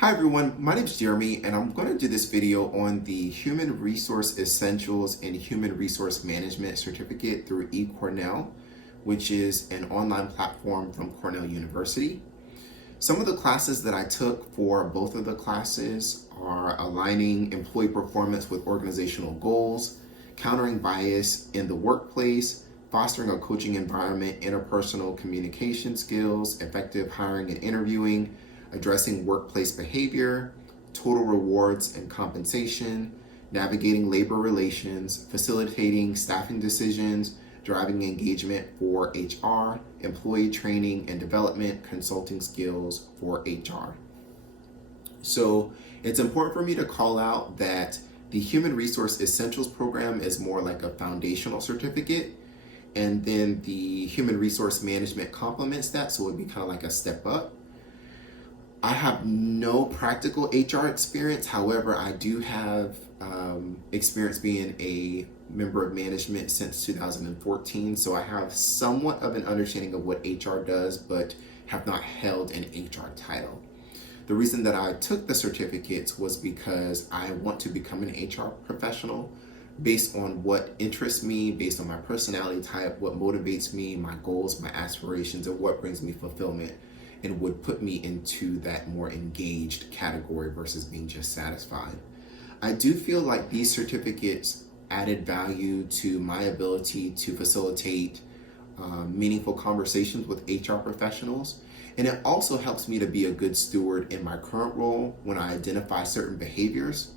Hi everyone, my name is Jeremy and I'm going to do this video on the Human Resource Essentials and Human Resource Management Certificate through eCornell, which is an online platform from Cornell University. Some of the classes that I took for both of the classes are aligning employee performance with organizational goals, countering bias in the workplace, fostering a coaching environment, interpersonal communication skills, effective hiring and interviewing, addressing workplace behavior, total rewards and compensation, navigating labor relations, facilitating staffing decisions, driving engagement for HR, employee training and development, consulting skills for HR. So it's important for me to call out that the Human Resource Essentials program is more like a foundational certificate, and then the Human Resource Management complements that, so it would be kind of like a step up. I have no practical HR experience. However, I do have experience being a member of management since 2014. So I have somewhat of an understanding of what HR does, but have not held an HR title. The reason that I took the certificates was because I want to become an HR professional based on what interests me, based on my personality type, what motivates me, my goals, my aspirations, and what brings me fulfillment, and would put me into that more engaged category versus being just satisfied. I do feel like these certificates added value to my ability to facilitate meaningful conversations with HR professionals. And it also helps me to be a good steward in my current role when I identify certain behaviors.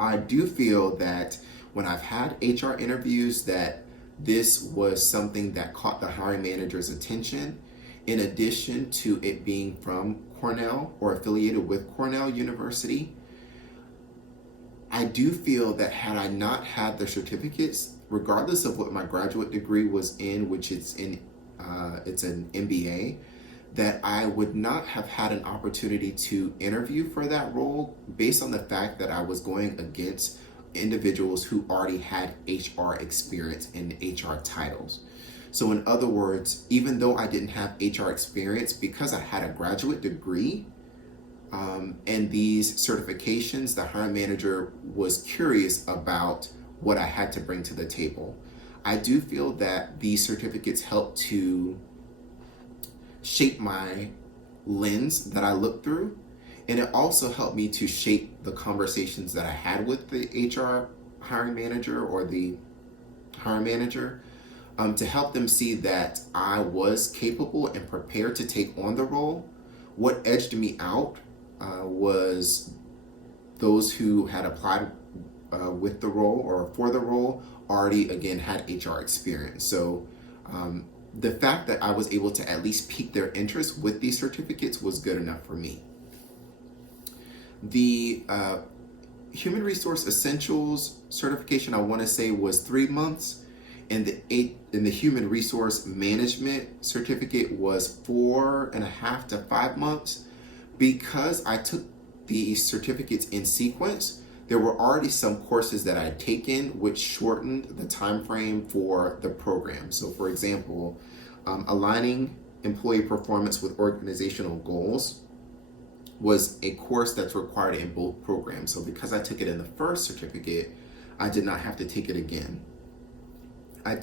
I do feel that when I've had HR interviews that this was something that caught the hiring manager's attention, in addition to it being from Cornell or affiliated with Cornell University. I do feel that had I not had the certificates, regardless of what my graduate degree was in, which it's an MBA, that I would not have had an opportunity to interview for that role based on the fact that I was going against individuals who already had HR experience and HR titles. So in other words, even though I didn't have HR experience, because I had a graduate degree and these certifications, the hiring manager was curious about what I had to bring to the table. I do feel that these certificates help to shape my lens that I look through, and it also helped me to shape the conversations that I had with the HR hiring manager or the hiring manager, to help them see that I was capable and prepared to take on the role. What edged me out was those who had applied with the role or for the role already, again, had HR experience. So the fact that I was able to at least pique their interest with these certificates was good enough for me. The Human Resource Essentials certification, I want to say, was 3 months. And the Human Resource Management certificate was 4.5 to 5 months. Because I took the certificates in sequence, there were already some courses that I had taken which shortened the time frame for the program. So for example, aligning employee performance with organizational goals was a course that's required in both programs. So because I took it in the first certificate, I did not have to take it again. I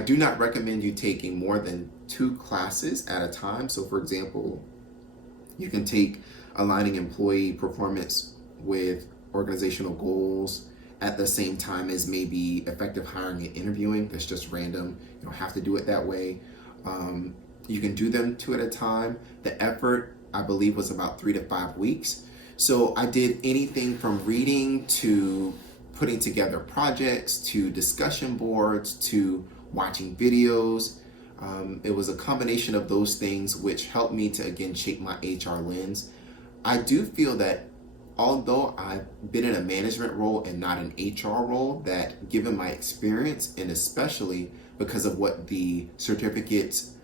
do not recommend you taking more than 2 classes at a time. So for example, you can take aligning employee performance with organizational goals at the same time as maybe effective hiring and interviewing. That's just random. You don't have to do it that way. You can do them 2 at a time. The effort, I believe, was about 3 to 5 weeks. So I did anything from reading to putting together projects to discussion boards to watching videos. It was a combination of those things which helped me to, again, shape my HR lens. I do feel that although I've been in a management role and not an HR role, that given my experience and especially because of what the certificates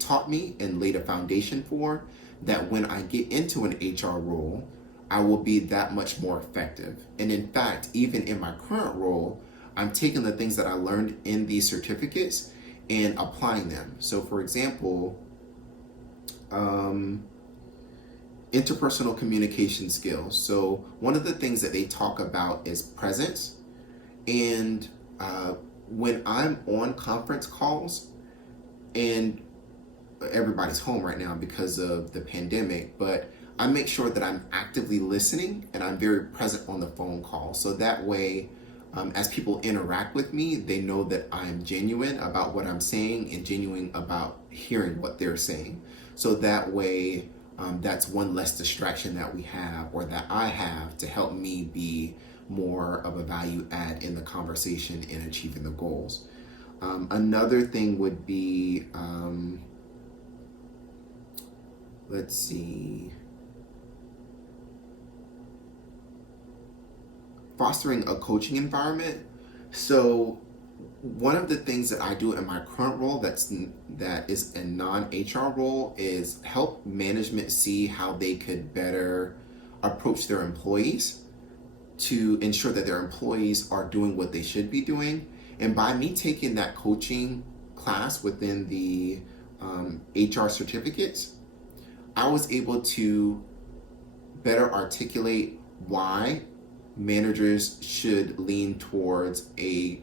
taught me and laid a foundation for, that when I get into an HR role, I will be that much more effective. And in fact, even in my current role, I'm taking the things that I learned in these certificates and applying them. So for example, interpersonal communication skills. So one of the things that they talk about is presence. And when I'm on conference calls, and everybody's home right now because of the pandemic, but I make sure that I'm actively listening and I'm very present on the phone call. So that way, as people interact with me, they know that I'm genuine about what I'm saying and genuine about hearing what they're saying. So that way, that's one less distraction that we have, or that I have, to help me be more of a value add in the conversation and achieving the goals. Another thing would be, let's see, fostering a coaching environment. So one of the things that I do in my current role that is a non-HR role is help management see how they could better approach their employees to ensure that their employees are doing what they should be doing. And by me taking that coaching class within the HR certificates, I was able to better articulate why managers should lean towards a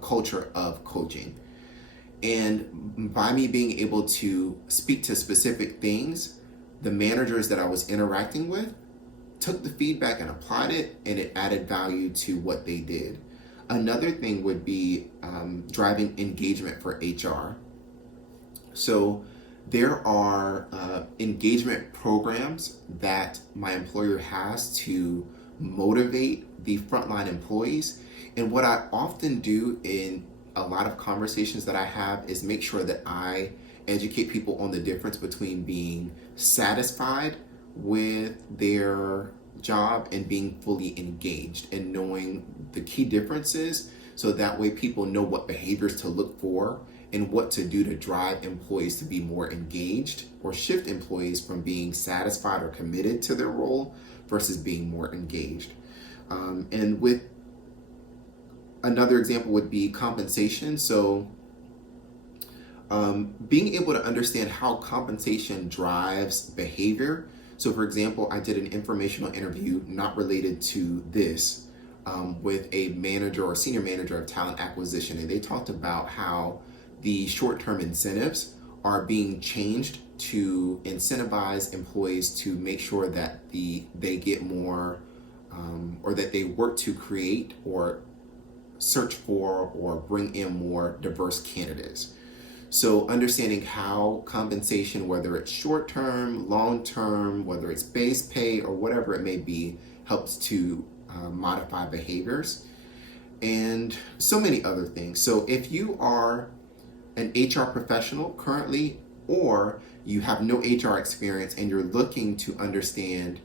culture of coaching. And by me being able to speak to specific things, the managers that I was interacting with took the feedback and applied it, and it added value to what they did. Another thing would be driving engagement for HR. So there are engagement programs that my employer has to motivate the frontline employees. And what I often do in a lot of conversations that I have is make sure that I educate people on the difference between being satisfied with their job and being fully engaged, and knowing the key differences, so that way people know what behaviors to look for and what to do to drive employees to be more engaged, or shift employees from being satisfied or committed to their role versus being more engaged. And with another example would be compensation. So being able to understand how compensation drives behavior. So for example, I did an informational interview not related to this with a manager or senior manager of talent acquisition, and they talked about how the short-term incentives are being changed to incentivize employees to make sure that they get more, or that they work to create or search for or bring in more diverse candidates. So understanding how compensation, whether it's short-term, long-term, whether it's base pay or whatever it may be, helps to modify behaviors, and so many other things. So if you are an HR professional currently, or you have no HR experience and you're looking to understand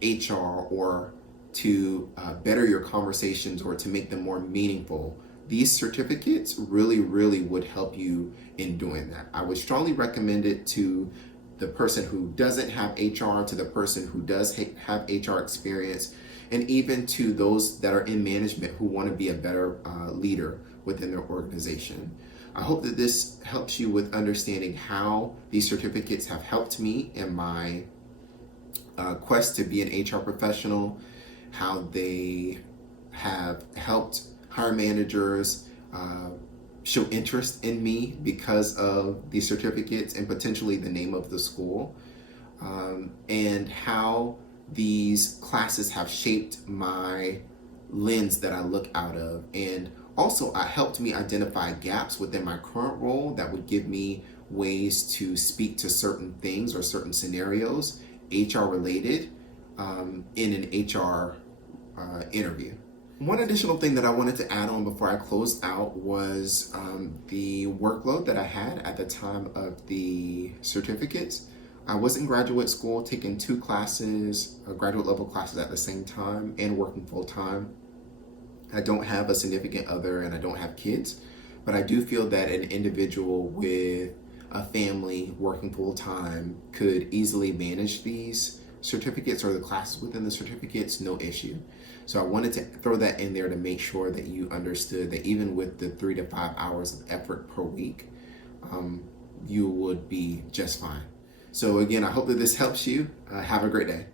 HR, or to better your conversations or to make them more meaningful, these certificates really, really would help you in doing that. I would strongly recommend it to the person who doesn't have HR, to the person who does have HR experience, and even to those that are in management who want to be a better leader within their organization. I hope that this helps you with understanding how these certificates have helped me in my quest to be an HR professional, how they have helped hire managers show interest in me because of these certificates and potentially the name of the school, and how these classes have shaped my lens that I look out of. And also, it helped me identify gaps within my current role that would give me ways to speak to certain things or certain scenarios, HR related, in an HR interview. One additional thing that I wanted to add on before I closed out was the workload that I had at the time of the certificates. I was in graduate school taking 2 classes, graduate level classes at the same time, and working full time. I don't have a significant other and I don't have kids, but I do feel that an individual with a family working full time could easily manage these certificates or the classes within the certificates, no issue. So I wanted to throw that in there to make sure that you understood that even with the 3 to 5 hours of effort per week, you would be just fine. So again, I hope that this helps you. Have a great day.